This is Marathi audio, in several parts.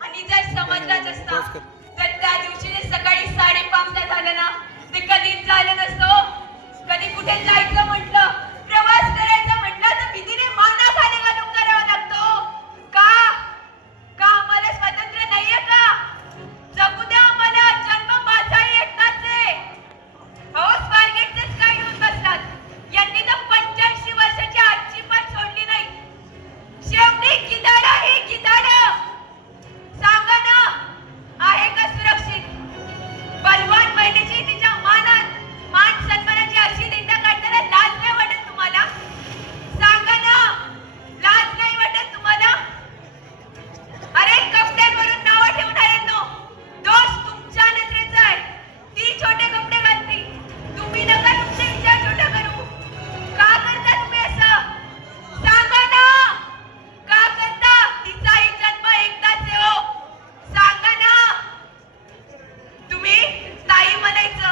आणि जर समजलाच असता तर त्या दिवशी सकाळी 5:30 झालं ना ते कधीच झालं नसतं. कधी कुठे जायचं म्हटलं, प्रवास करायचा म्हटलं तर भीतीने माना खाली घालून करावा लागतो. का का आम्हाला स्वातंत्र्य नाहीये का? जगू द्या आम्हाला, जन्म माझाही एकटाच आहे. हो, स्वारगेटचेच काय येऊन बसतात. यांनी तर 85 वर्षाची आजची पण सोडली नाही. शेवटी गिधाड ही गिधाड. सांगा ना, आहे का सुरक्षित? बलवान महिलेची तिच्या मान सन्मानाची अशी निंदा काढताना लाज नाही वाटत तुम्हाला? सांगा ना, लाज नाही वाटत तुम्हाला? अरे कपड्यांवरून नावं ठेवून आले नो. दोष तुमच्या नजरेचा आहे. ती छोटे कपडे घालती, तुम्ही नका तुमचे विचार छोटे करू. का करता तुम्ही असं? सांगा ना, का करता? तिचाही जन्म एकदाच आहे हो. सांगा ना. तुम्ही ताई म्हणायचं,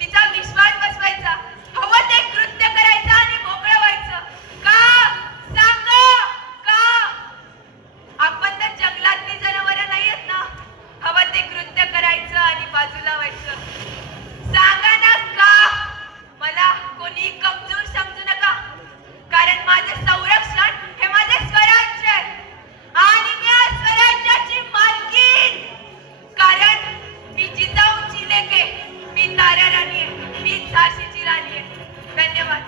तिचा विश्वास बसवायचा, हवं ते कृत्य करायचं आणि मोकळं व्हायचं. का? सांगा का? आपण तर जंगलातली जनावरं नाहीयेत ना, हवं ते कृत्य करायचं आणि बाजूला व्हायचं. सांगा ना का? मला कोणी कमजोर समजू नका, कारण माझे संरक्षण हे माझे स्वराज्य आहे आणि मी या स्वराज्याची मालकीण. कारण मी जिजाऊची लेक आहे, मी तारा राणी आहे, मी झाशीची राणी आहे. धन्यवाद.